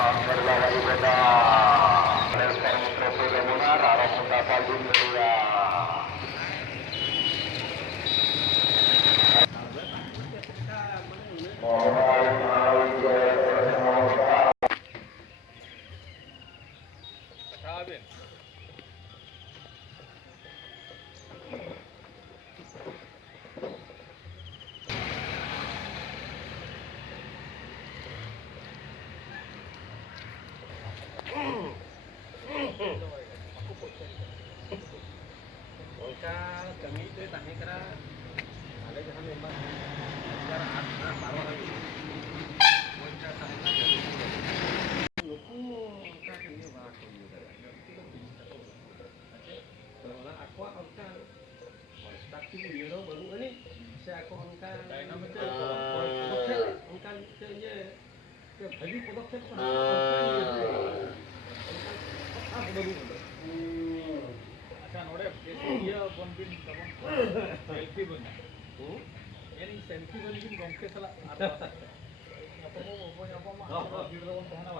Wali Kota Lempar Trofi Demunar arah Kota Bandung Jaya. Kami itu tanya kira ada jangan memang biar anak baru lagi. Mereka tanya dari luku kan ini waktu juga. Kalau aku akan tapi video baru ini saya akan akan kerja ke bagi produk अच्छा नोड़े ये one बिन तवन selfie बन यानी selfie बन बिन गंके सला apa mau apa mau apa mau